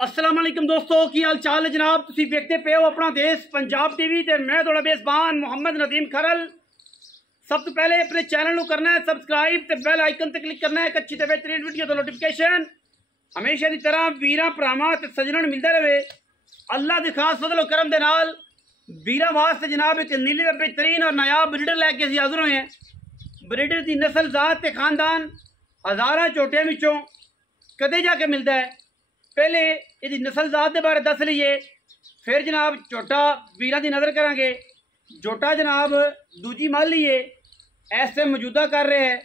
अस्सलाम वालेकुम दोस्तों की हाल चाल है जनाब। तुसी देखते पे हो अपना देश पंजाब टीवी ते मैं थोड़ा बेज़बान मोहम्मद नदीम खरल। सब तो पहले अपने चैनल को करना है सब्सक्राइब ते बेल आइकन ते क्लिक करना है। एक अच्छी ते बेहतरीन वीडियो तो नोटिफिकेशन हमेशा की तरह वीरां भरावां ते सज्जनों मिलता रहे। अल्लाह के खास फजल करम दे नाल वीरां वास्ते जनाब एक नीली का बेहतरीन और नायाब ब्रीडर लैके असीं हाज़र होए हैं। ब्रीडर की नस्ल जात ते खानदान हज़ारां झोटियां विचों कदे जाके मिलता है। पहले यदि नस्ल जात के बारे दस लीए, फिर जनाब झोटा वीरां की नज़र करांगे। झोटा जनाब दूजी मल लीए इस टाइम मौजूदा कर रहे हैं।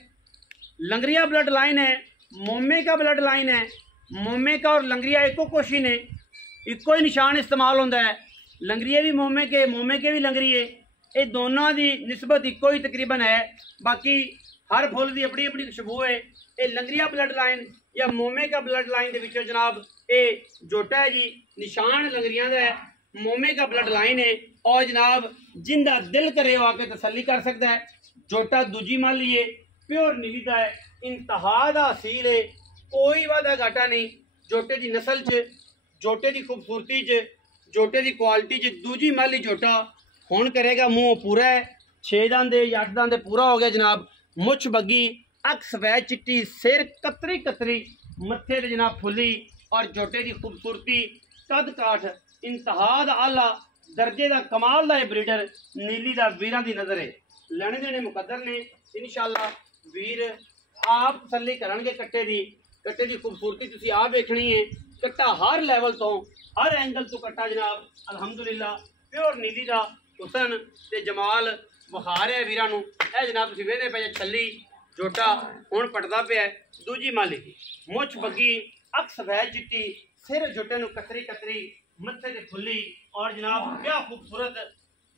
लंगरिया ब्लड लाइन है, मोमे का ब्लड लाइन है। मोमे का और लंगरिया एको कोशी ने, इको ही निशान इस्तेमाल होता है। लंगरिए भी मोमे के भी लंगरिए, ये दोनों की निस्बत इको ही तकरीबन है। बाकी हर फुल की अपनी अपनी खुशबू है। ये लंगरिया ब्लड लाइन या मोमे का ब्लड लाइन के विचों जनाब ये झोटा है जी। निशान लंगरिया का है, मोमे का ब्लड लाइन है। और जनाब जिंदा दिल करे वो आके तसल्ली कर सकता है। झोटा दूजी मान लीए प्योर नीली का है, इंतहा का असील है, कोई वादा घाटा नहीं। झोटे की नस्ल च, झोटे की खूबसूरती च, झोटे की क्वालिटी च दूजी माली झोटा हुण करेगा। मुँह पूरा है, 6 दंद या 8 दंद पूरा हो गया जनाब। मुछ बग्गी, अख सफेद चिट्टी, सिर कतरी कतरी, मत्थे ते जनाब फुली। और झोटे की खूबसूरती कद काठ इंतहा दा आला दर्जे का कमाल का ब्रीडर नीली का वीरां की नज़र है। लेने देने मुकद्दर ने इंशाअल्लाह। वीर आप तसल्ली करनगे कट्टे की खूबसूरती तुसी आप देखनी है। कट्टा हर लैवल तो हर एंगल तो कट्टा जनाब अलहमदुलिल्लाह प्योर नीली का हुसन ते जमाल विखा रहा है वीरां नूं। ए जनाब तुसी वेखदे पे छल्ली झोटा हुण पटदा पिया दूजी माली की। मुछ बग्गी, अख सफेद चिट्टी, सिर झोटे नूं कतरी कतरी, मत्थे ते फुल्ली। और जनाब क्या खूबसूरत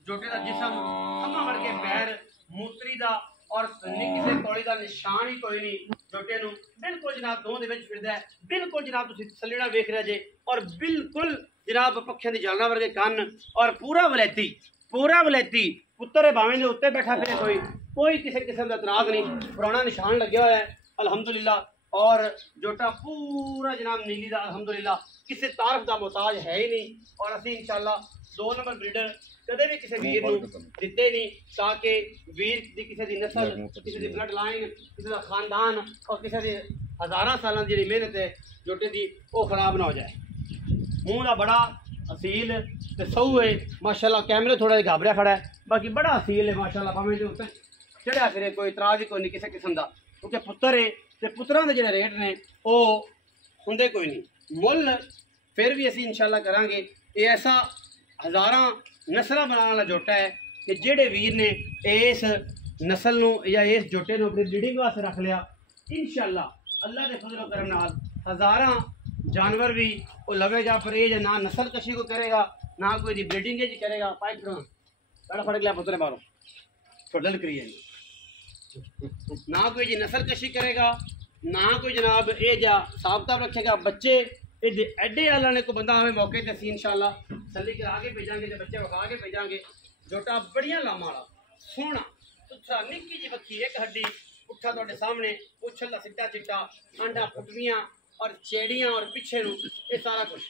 झोटे का जिसम, खम्मा वर्गे पैर, मूत्री का और किसी तौली का निशान ही कोई नहीं। झोटे नूं बिल्कुल जनाब दों दे विच फिरदा है। बिल्कुल जनाब तुसीं तसल्ली नाल वेख रहे जे। और बिल्कुल जनाब पक्षियों की जालना वर्गे कन्न और पूरा वलैती पुत्तर भावें दे उत्ते बैठा फिरे, कोई किसी किस्म का तनाव नहीं। पुराना निशान लगे हुआ है अलहमदुलिल्लाह। और झोटा पूरा जनाब नीली का अल्हम्दुलिल्लाह किसी तारफ का मोहताज है ही नहीं। और असी इंशाअल्लाह 2 नंबर ब्रीडर कदे भी किसी वीर को दिते नहीं, ताकि वीर की किसी की नस्ल, किसी की ब्लड लाइन, किसी का खानदान और किसी की हज़ारा साल की जी मेहनत है झोटे की वो खराब ना हो जाए। मूँह का बड़ा असील तो सहू है माशाल्लाह। कैमरे थोड़ा जिहा घाबरिया खड़ा है, बाकी बड़ा असील है माशाल्लाह। भावें जो उत्ते चढ़िया फिरे, कोई इतराज ही कोई नहीं किसी किस्म का, क्योंकि पुत्तर है तो पुत्रां दे जिहड़े रेट ने वो हुंदे कोई नहीं। मुल फिर भी असीं इंशाअल्लाह करांगे। ये ऐसा हज़ारां नस्लां बनाने वाला झोटा है कि जेड़े वीर ने इस नस्ल नूं या इस झोटे नूं अपनी ब्रीडिंग वास्ते रख लिया, इंशाअल्लाह अल्लाह के फजल करम नाल हज़ारां जानवर भी वो लवेगा। पर ये ना नस्ल कशी को करेगा, ना कोई ब्रीडिंग जी करेगा। पाइप बड़ा फड़ गया पुत्र बारों फुडल करिए, ना कोई जी नस्ल कशी करेगा, ना कोई जनाब ये जा हिसाब किताब रखेगा। बच्चे एडे आने को बंदा हमें मौके ते असीं इंशाअल्लाह तसल्ली करा के भेजांगे, तो बच्चे विखा के भेजांगे। झोटा बढ़िया लामा वाला सोहना सुथरा, निक्की जी बक्खी, एक हड्डी, पुट्ठा तुहाडे सामने, उछल का सिट्टा चिट्टा, आंडा पुटवियां और चेड़ियां और पिछे नूं ये सारा कुछ।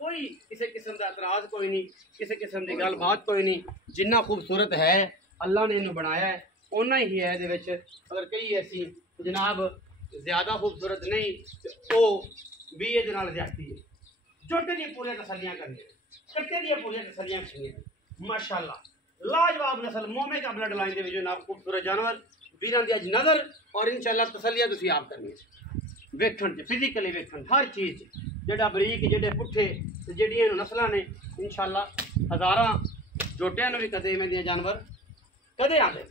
कोई किसी किस्म का एतराज कोई नहीं, किसी किस्म की गलबात कोई नहीं। जिन्ना खूबसूरत है अल्लाह ने इन्हूं बनाया है उन्ना ही है ये विच। अगर कही ऐसी जनाब ज़्यादा खूबसूरत नहीं तो वो भी ये ज्यादती है। झोटे दी पूरी तसलियां करनी, कट्टे दी पूरी तसलियां करनी माशाअल्लाह। लाजवाब नस्ल मोमे का ब्लड लाइन के जनाब खूबसूरत जानवर वीरां दी अज नज़र। और इंशाअल्लाह तसलियां तुसीं आप करनी वेखण च, फिजिकली वेखण हर चीज़ जेड़ा बरीक जेडे पुट्ठे जेड़ियां नस्लां ने इंशाअल्लाह हज़ारां झोटियां भी कदे इवें दियां जानवर कदे आते।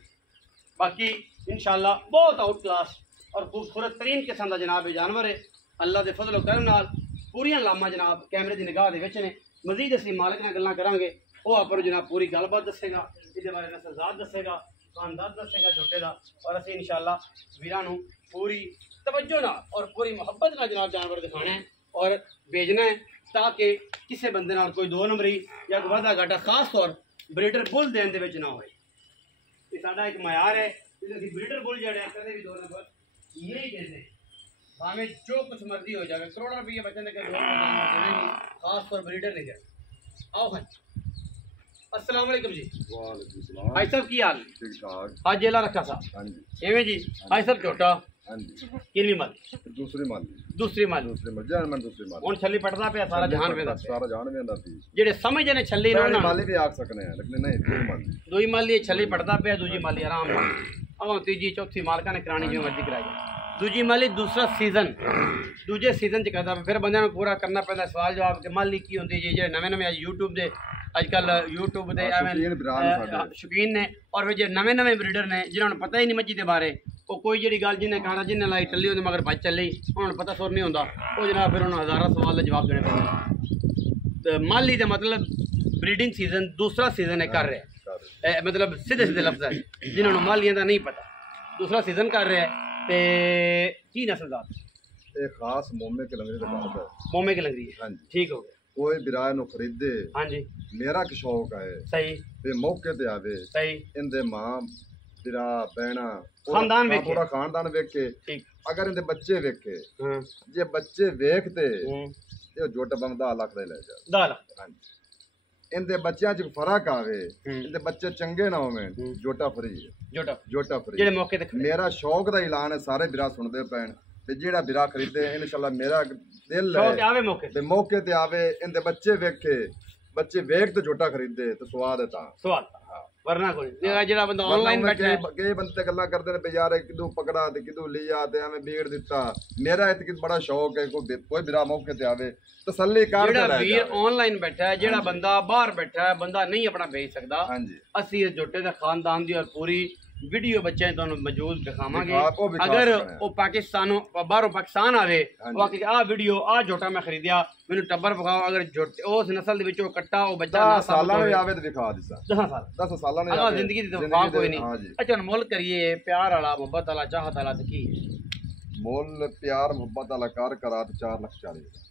बाकी इंशाअल्लाह बहुत आउट क्लास और खूबसूरत तरीन किस्म का जनाब ये जानवर है। अल्लाह के फजल करम नाल पूरियां लामा जनाब कैमरे की निगाह दे विच ने। मजीद असीं मालिक नाल गल्लां करांगे, वो आप जनाब पूरी गलबात दसेगा, इहदे बारे नस्लजात दसेगा, खानदान दसेगा झोटे का। और असीं इंशाअल्लाह वीरां नूं पूरी तवज्जो नाल और पूरी मुहब्बत नाल जनाब जानवर दिखाना है और भेजना है, ताकि किसी बंदे नाल कोई 2 नंबरी या वाधा घाटा खास तौर ब्रीडर बुल देने दे विच ना होए। ये साडा एक मयार है, ब्रीडर बुल जड़े कदे भी 2 नंबर नहीं देते। भावे जो कुछ मर्जी हो जाए, करोड़ों रुपये बच्चे ने खास तौर ब्रीडर नहीं जाए। आओ हाँ अस्सलाम वालेकुम जी। वालेकुम सलाम। भाई साहब की हाल? ठीक ठाक। आज जेला रखा सा हाँ जी। एवं जी। भाई साहब छोटा हाँ जी। किनवी माल? दूसरी माल। दूसरी माल। दूसरी माल जान मैं दूसरी माल। हुन छल्ली पटदा पे सारा जहान वेंदा। सारा जहान वेंदा सी। जेड़े समझदे ने छल्ली ना माली भी आख सकने हैं, लेकिन नहीं दूसरी माल। दूई माली छल्ली पटदा पे, दूजी माली आराम नाल। अब तीजी चौथी मालका ने करानी जिवें मर्जी कराई। दूजी माली दूसरा सीजन, दूजे सीजन च करदा फिर बंदे नूं पूरा करना पैंदा सवाल जवाब कि माली की हुंदी जी। जेड़े नवे नवे यूट्यूब दे अजकल यूट्यूब दे शौकीन ने और फिर जो नवे नवे ब्रीडर ने जिन्होंने पता ही नहीं मच्छी के बारे, वो कोई जी गल जिन्हें कहना जिन्हें लाई टली होंगी मगर भज चली उन्होंने पता सुर नहीं होंदा, वो जनाब फिर उन्होंने हज़ारा सवाल का जवाब देने पैंदे। माली का मतलब ब्रीडिंग सीजन दूसरा सीजन है कर रहे, मतलब सीधे सीधे लफ्ज़ है जिन्होंने मालियां का नहीं पता, दूसरा सीजन कर रहे हैं। ते की नस्लदार? एक खास मोमे के लंगरी का बात है। मोमे के लंगरी है। हाँ जी। ठीक हो गया। कोई बिराए नु खरीदे। हाँ जी। मेरा की शौक है। सही। ते मौके ते आवे। सही। इंदे मां बिरा बहना खानदान वेखे, पूरा खानदान वेखे। ठीक। अगर इंदे बच्चे वेखे, जे बच्चे वेखते ये जोटा बंदा लाख दे ले जा। 10 लाख। हाँ जी। इंदे बच्चों च फर्क आवे, इंदे बच्चे चंगे ना होवे, जोटा फ्री है। जोटा फ्री जेड़े मौके ते मेरा शौक दा ऐलान है, सारे बिरा सुनदे पैन ते जेड़ा बिरा खरीदे इंशाल्लाह मेरा दिल है शौक आवे मौके ते आवे, इंदे बच्चे वेखे, बच्चे वेख ते जोटा खरीदे ते स्वाद है ता स्वाद। हां वरना कोई जेड़ा बंदा ऑनलाइन बैठा है कई बंदे गल्ला करदे ने बे यार किदू पकड़ा ते किदू लिया ते हमें बीड़ दिता। मेरा इतनी बड़ा शौक है कोई बिरा मौके ते आवे तसल्ली कर जेड़ा वीर ऑनलाइन बैठा है, जेड़ा बंदा बाहर बैठा है, बंदा नहीं अपना बेच सकदा। हां जी। असि इस जोटे दे खानदान दी और पूरी वीडियो बच्चे तुहानू मौजूद दिखावांगे। अगर वो पाकिस्तानों बाहरों पाकिस्तान आवे वो आखे आ वीडियो आ जोटा मैं खरीदिया मैनू टब्बर पकाओ, अगर जोटे उस नस्ल दे विचों कट्टा ओ बच्चा 10 साल में आवे ते दिखा दिसा। 10 साल में आवे जिंदगी दी तवफा कोई नहीं। अच्छा मोल करिए प्यार वाला मोहब्बत वाला चाहत वाला ते की मोल प्यार मोहब्बत वाला कर करा ते 4,40,000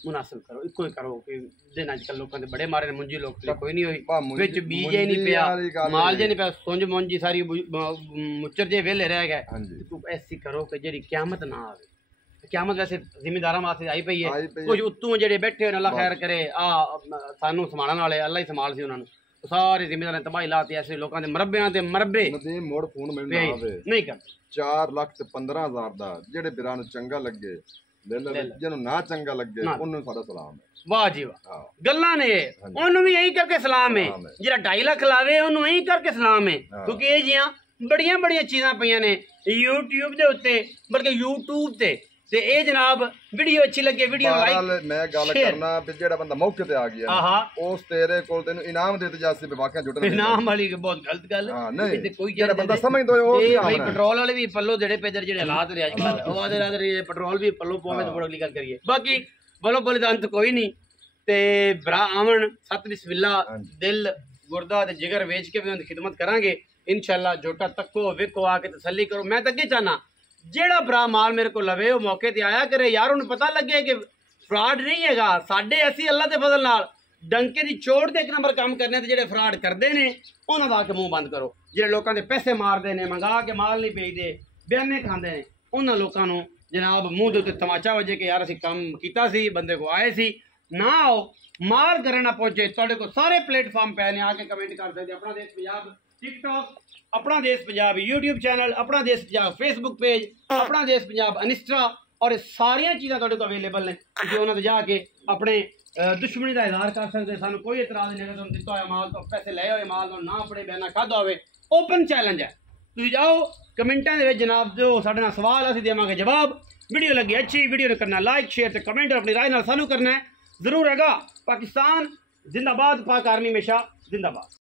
मुनासिब करो, इको ही करो कि दिन अजकल लोगों के बड़े मारे मुंजी लोग कोई नहीं हुई विच बीज ही नहीं पिया माल जे नहीं पिया सुंज मुंजी सारी मुचर जे वेले रह गए। तू ऐसी करो कि जेडी क़यामत ना आवे। क़यामत वैसे जिम्मेदारां वास्ते आई पई है, कुछ उत्तों जेडे बैठे होने अल्लाह खैर करे आ सानू संभालने वाले अल्लाह ही संभाल सी उन्होंने सारे जिम्मेदार तबाही लाती ऐसे लोगों के मरब्बियां ते मरब्बे मोड़ फोन मिलना आवे नहीं कर 4,15,000 दा जेडे बिरां नू चंगा लगे जिन्हों ना चंगा लगे उन्होंने सारा सलाम है। वाह जी वाह गल्लां ने उन्होंने भी यही करके सलाम है, जेड़ा 2.5 लाख लावे उन्होंने यही करके सलाम है, क्योंकि ये जियां बड़ियां बड़ियां चीज़ां पईयां ने यूट्यूब दे उत्ते बल्कि यूट्यूब ते ए जनाब वीडियो अच्छी लगे वीडियो लाइक मैं गल करना भी जेड़ा बंदा मौके ते आ गया उस तेरे कोल तेनु इनाम देते जासे पे वाकई जुटने इनाम वाली बहुत गलत गल है। नहीं कोई जेड़ा बंदा समझदो ओ भाई पेट्रोल वाले भी पल्लो जेड़े पेदर जेड़े हालात ने आजकल ओ आदे आदे पेट्रोल भी पल्लो पोवे ते बड़ी गल करिए। बाकी बोलो बोले दा अंत कोई नहीं ते भरा आवन सत बिस्मिल्लाह दिल गुर्दा ते जिगर वेच के भी उनकी खिदमत करांगे इंशाल्लाह। जोटा तक्को वेखो आके तसल्ली करो। मैं तो अगे चाहना जेड़ा भरा माल मेरे को लवे वो मौके ते आया करे यार, उन्हें पता लगे कि फ्रॉड नहीं हैगा साडे ऐसी अल्लाह के फजल नाल डंके की चोट दे 1 नंबर काम करने ते जेड़े फ्रॉड करते हैं उन्होंने आके मुंह बंद करो। जेड़े लोगों के पैसे मारते हैं मंगा के माल नहीं भेजते बयाने खाते हैं उन्होंने लोगों को जनाब मुंह के उत्ते तमाचा वजे कि यार असीं काम कीता सी बंदे को आए सी ना आओ माल करे ना पहुंचे। तुहाडे को सारे प्लेटफॉर्म पे ने आके कमेंट कर सकते अपना देश पंजाब टिकटॉक, अपना देश पंजाब यूट्यूब चैनल, अपना देश पंजाब फेसबुक पेज, अपना देश पंजाब इंस्टा और सारिया चीज़ां तुहाडे को अवेलेबल ने जो उन्होंने जाके अपने दुश्मनी का इजहार कर सकते। सानू कोई इतराज नहीं अगर दिता हुआ माल तो पैसे ले हुए माल ना अपने बयाना खादा होवे ओपन चैलेंज है। तुसीं जाओ कमेंटां दे विच जनाब जो साडे नाल सवाल असीं देवांगे जवाब। वीडियो लगी अच्छी वीडियो ने करना लाइक शेयर ते कमेंट अपनी राय नाल सानू करना है जरूर हैगा। पाकिस्तान जिंदाबाद, पाक आर्मी हमेशा जिंदाबाद।